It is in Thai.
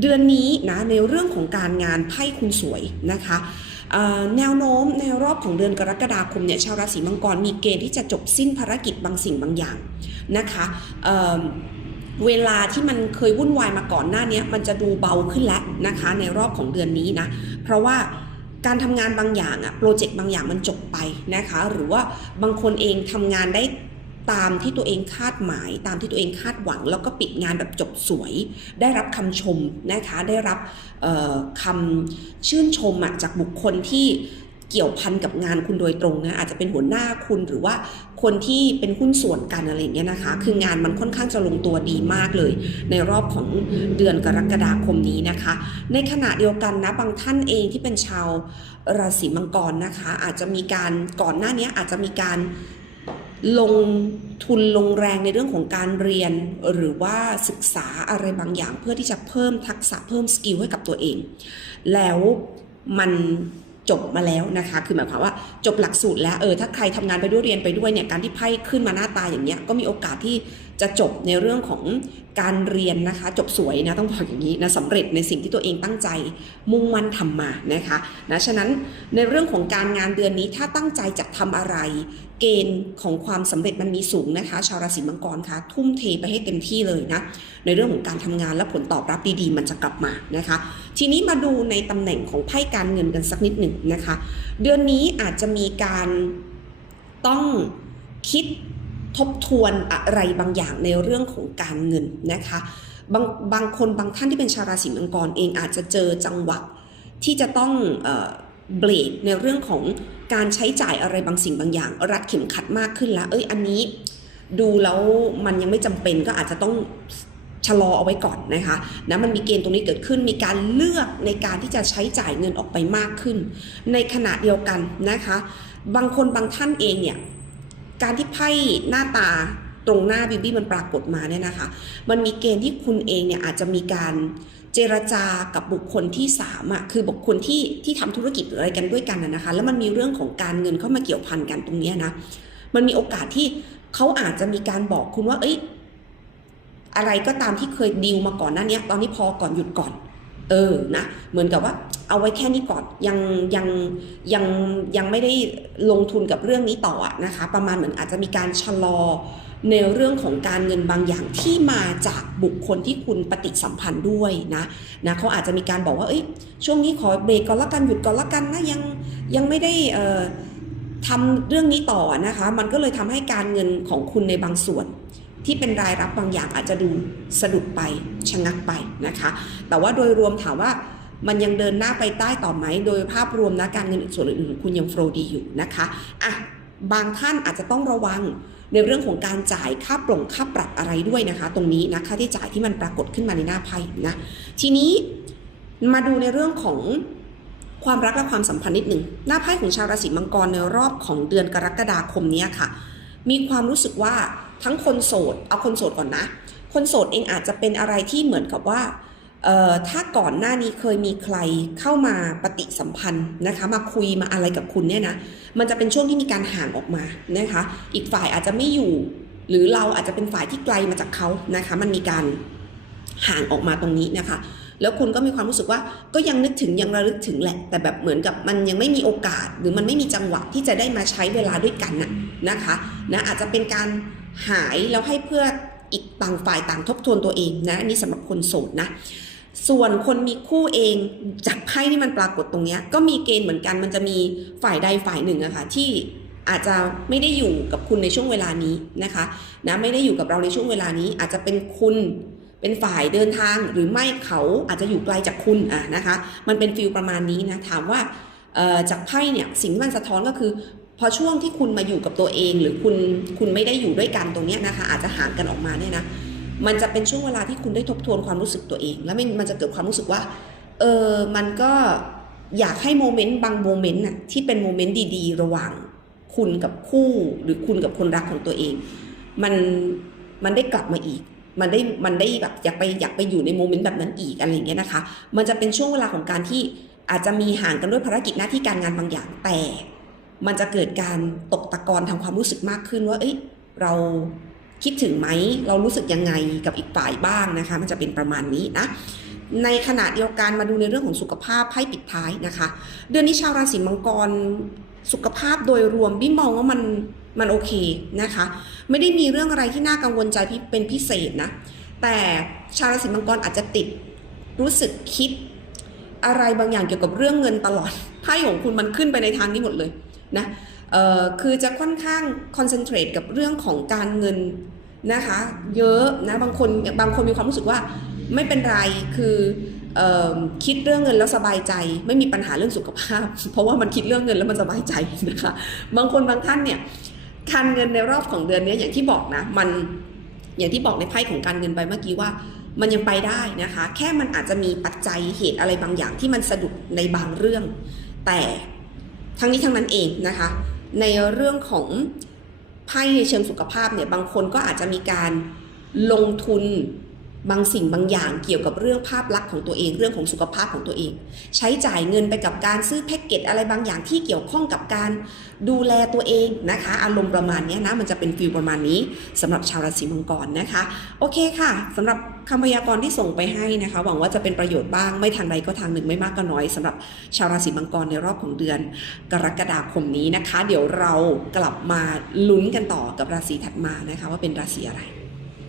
เดือนนี้นะในเรื่องของการงานไพ่คุณสวยนะคะแนวโน้มในรอบของเดือนกรกฎาคมเนี่ยชาวราศีมังกรมีเกณฑ์ที่จะจบสิ้นภารกิจบางสิ่งบางอย่างนะคะเเวลาที่มันเคยวุ่นวายมาก่อนหน้านี้มันจะดูเบาขึ้นแล้วนะคะในรอบของเดือนนี้นะเพราะว่าการทำงานบางอย่างอะโปรเจกต์บางอย่างมันจบไปนะคะ หรือว่าบางคนเองทำงานได้ ตามที่ตัวเองคาดหมาย ตามที่ตัวเองคาดหวัง แล้วก็ปิดงานแบบจบสวย ได้รับคำชมนะคะได้รับคำชื่นชมจากบุคคลที่เกี่ยวพันกับงานคุณโดยตรงนะอาจจะเป็นหัวหน้าคุณหรือว่าคนที่เป็นหุ้นส่วนกันอะไรอย่างเงี้ยนะคะ คืองานมันค่อนข้างจะลงตัวดีมากเลย ในรอบของเดือนกรกฎาคมนี้นะคะ ในขณะเดียวกันนะบางท่านเองที่เป็นชาวราศีมังกรนะคะ อาจจะมีการก่อนหน้านี้อาจจะมีการ ลงทุนลงแรงในเรื่องของการเรียน หรือว่าศึกษาอะไรบางอย่าง เพื่อที่จะเพิ่มทักษะเพิ่มสกิลให้กับตัวเอง แล้วมันจบมาแล้วนะคะ คือหมายความว่าจบหลักสูตรแล้ว เออ ถ้าใครทำงานไปด้วยเรียนไปด้วยเนี่ย การที่ไพ่ขึ้นมาหน้าตาอย่างเงี้ย ก็มีโอกาสที่ จะจบในเรื่องของการเรียนนะคะ จบสวยนะต้องบอกอย่างนี้นะสำเร็จในสิ่งที่ตัวเองตั้งใจมุ่งมั่นทำมานะคะนะฉะนั้นในเรื่องของการงานเดือนนี้ถ้าตั้งใจจะทำอะไร เกณฑ์ของความสำเร็จมันมีสูงนะคะ ชาวราศีมังกรคะทุ่มเทไปให้เต็มที่เลยนะในเรื่องของการทำงานและผลตอบรับดีๆ มันจะกลับมานะคะ ทีนี้มาดูในตำแหน่งของไพ่การเงินกันสักนิดหนึ่งนะคะ เดือนนี้อาจจะมีการต้องคิด ทบทวนอะไรบางอย่างในเรื่องของการเงินนะคะบางบางคนบางท่านที่เป็นชาวราศีมังกรเองอาจจะเจอจังหวะที่จะต้องเอ่อเบรกในเรื่องของการใช้จ่ายอะไรบางสิ่งบางอย่าง รัดเข็มขัดมากขึ้นแล้วเอ้ยอันนี้ดูแล้วมันยังไม่จำเป็นก็อาจจะต้องชะลอเอาไว้ก่อนนะคะนะมันมีเกณฑ์ตรงนี้เกิดขึ้น มีการเลือกในการที่จะใช้จ่ายเงินออกไปมากขึ้น ในขณะเดียวกันนะคะ บางคนบางท่านเองเนี่ย การที่ไพ่หน้าตาตรงหน้าบิบี้มันปรากฏมาเนี่ยนะคะ มันมีเกณฑ์ที่คุณเองเนี่ยอาจจะมีการเจรจากับบุคคลที่สามอะคือบุคคลที่ที่ทำธุรกิจหรืออะไรกันด้วยกันนะนะคะ แล้วมันมีเรื่องของการเงินเข้ามาเกี่ยวพันกันตรงนี้นะ มันมีโอกาสที่เขาอาจจะมีการบอกคุณว่า เอ้ย อะไรก็ตามที่เคยดีลมาก่อนหน้าเนี้ยตอนนี้พอก่อนหยุดก่อน เออนะเหมือนกับว่าเอาไว้แค่นี้ก่อนยังยังยังยังไม่ได้ลงทุนกับเรื่องนี้ต่ออะนะคะ ประมาณเหมือนอาจจะมีการชะลอในเรื่องของการเงินบางอย่างที่มาจากบุคคลที่คุณปฏิสัมพันธ์ด้วยนะนะเขาอาจจะมีการบอกว่าเอ้ยช่วงนี้ขอเบรกก่อนละกันหยุดก่อนละกันนะยังยังไม่ได้เอ่อทำเรื่องนี้ต่อนะคะ มันก็เลยทำให้การเงินของคุณในบางส่วน ที่เป็นรายรับบางอย่างอาจจะดูสะดุดไปชะงักไปนะคะ แต่ว่าโดยรวมถามว่ามันยังเดินหน้าไปใต้ต่อไหม โดยภาพรวมนะการเงินส่วนอื่นๆคุณยังโฟลว์ดีอยู่นะคะอะบางท่านอาจจะต้องระวังในเรื่องของการจ่ายค่าปลงค่าปรับอะไรด้วยนะคะ ตรงนี้นะค่าที่จ่ายที่มันปรากฏขึ้นมาในหน้าไพ่นะทีนี้มาดูในเรื่องของความรักและความสัมพันธ์นิดหนึ่งหน้าไพ่ของชาวราศีมังกรในรอบของเดือนกรกฎาคมนี้ค่ะ มีความรู้สึกว่า ทั้งคนโสด เอาคนโสดก่อนนะ คนโสดเองอาจจะเป็นอะไรที่เหมือนกับว่าถ้าก่อนหน้านี้เคยมีใครเข้ามาปฏิสัมพันธ์นะคะ มาคุยมาอะไรกับคุณเนี่ยนะ มันจะเป็นช่วงที่มีการห่างออกมานะคะ อีกฝ่ายอาจจะไม่อยู่ หรือเราอาจจะเป็นฝ่ายที่ไกลมาจากเขานะคะ มันมีการห่างออกมาตรงนี้นะคะ แล้วคุณก็มีความรู้สึกว่าก็ยังนึกถึงยังระลึกถึงแหละ แต่แบบเหมือนกับมันยังไม่มีโอกาส หรือมันไม่มีจังหวะที่จะได้มาใช้เวลาด้วยกันน่ะนะคะนะอาจจะเป็นการ หายแล้วให้เพื่ออีกต่างฝ่ายต่างทบทวนตัวเองนะอันนี้สำหรับคนโสดนะ ส่วนคนมีคู่เองจากไพ่ที่มันปรากฏตรงเนี้ยก็มีเกณฑ์เหมือนกันมันจะมีฝ่ายใดฝ่ายหนึ่งอะค่ะที่อาจจะไม่ได้อยู่กับคุณในช่วงเวลานี้นะคะนะไม่ได้อยู่กับเราในช่วงเวลานี้ อาจจะเป็นคุณเป็นฝ่ายเดินทางหรือไม่เขาอาจจะอยู่ไกลจากคุณอะนะคะ มันเป็นฟิลประมาณนี้นะถามว่าจากไพ่เนี่ยสิ่งที่มันสะท้อนก็คือ พอช่วงที่คุณมาอยู่กับตัวเองหรือคุณคุณไม่ได้อยู่ด้วยกันตรงนี้นะคะ อาจจะห่างกันออกมาเนี่ยนะมันจะเป็นช่วงเวลาที่คุณได้ทบทวนความรู้สึกตัวเอง แล้วมันมันจะเกิดความรู้สึกว่าเออมันก็อยากให้โมเมนต์บางโมเมนต์น่ะที่เป็นโมเมนต์ดีๆ ระหว่างคุณกับคู่หรือคุณกับคนรักของตัวเอง มันมันได้กลับมาอีก มันได้มันได้แบบอยากไปอยากไปอยู่ในโมเมนต์แบบนั้นอีกอะไรอย่างเงี้ยนะคะ มันจะเป็นช่วงเวลาของการที่อาจจะมีห่างกันด้วยภารกิจหน้าที่การงานบางอย่างแต่ มันจะเกิดการตกตะกอนทางความรู้สึกมากขึ้นว่าเอ้ยเราคิดถึงไหมเรารู้สึกยังไงกับอีกฝ่ายบ้างนะคะ มันจะเป็นประมาณนี้นะในขณะเดียวกันมาดูในเรื่องของสุขภาพไพ่ปิดท้ายนะคะ เดือนนี้ชาวราศีมังกรสุขภาพโดยรวมบี้มองว่ามันมันโอเคนะคะ ไม่ได้มีเรื่องอะไรที่น่ากังวลใจพิเป็นพิเศษนะแต่ชาวราศีมังกรอาจจะติดรู้สึกคิดอะไรบางอย่างเกี่ยวกับเรื่องเงินตลอดไพ่ของคุณมันขึ้นไปในทางนี้หมดเลย นะคือจะค่อนข้างคอนเซนเทรตกับเรื่องของการเงินนะคะเยอะนะบางคนบางคนมีความรู้สึกว่าไม่เป็นไรคือออคิดเรื่องเงินแล้วสบายใจ ไม่มีปัญหาเรื่องสุขภาพ เพราะว่ามันคิดเรื่องเงินแล้วมันสบายใจนะคะบางคนบางท่านเนี่ยการเงินในรอบของเดือนนี้อย่างที่บอกนะมันอย่างที่บอกในไพ่ของการเงินไปเมื่อกี้ว่า มันยังไปได้นะคะ แค่มันอาจจะมีปัจจัยเหตุอะไรบางอย่างที่มันสะดุดในบางเรื่อง แต่ ทั้งนี้ทั้งนั้นเองนะคะ ในเรื่องของไพ่ในเชิงสุขภาพเนี่ยบางคนก็อาจจะมีการลงทุน บางสิ่งบางอย่างเกี่ยวกับเรื่องภาพลักษณ์ของตัวเองเรื่องของสุขภาพของตัวเอง ใช้จ่ายเงินไปกับการซื้อแพ็กเกจอะไรบางอย่างที่เกี่ยวข้องกับการดูแลตัวเองนะคะ อารมณ์ประมาณนี้นะมันจะเป็นฟิลประมาณนี้สำหรับชาวราศีมังกรนะคะ โอเคค่ะสำหรับคำพยากรณ์ที่ส่งไปให้นะคะ หวังว่าจะเป็นประโยชน์บ้างไม่ทางใดก็ทางหนึ่งไม่มากก็น้อยสำหรับชาวราศีมังกรในรอบของเดือน กรกฎาคมนี้นะคะ เดี๋ยวเรากลับมาลุ้นกันต่อกับราศีถัดมานะคะ ว่าเป็นราศีอะไร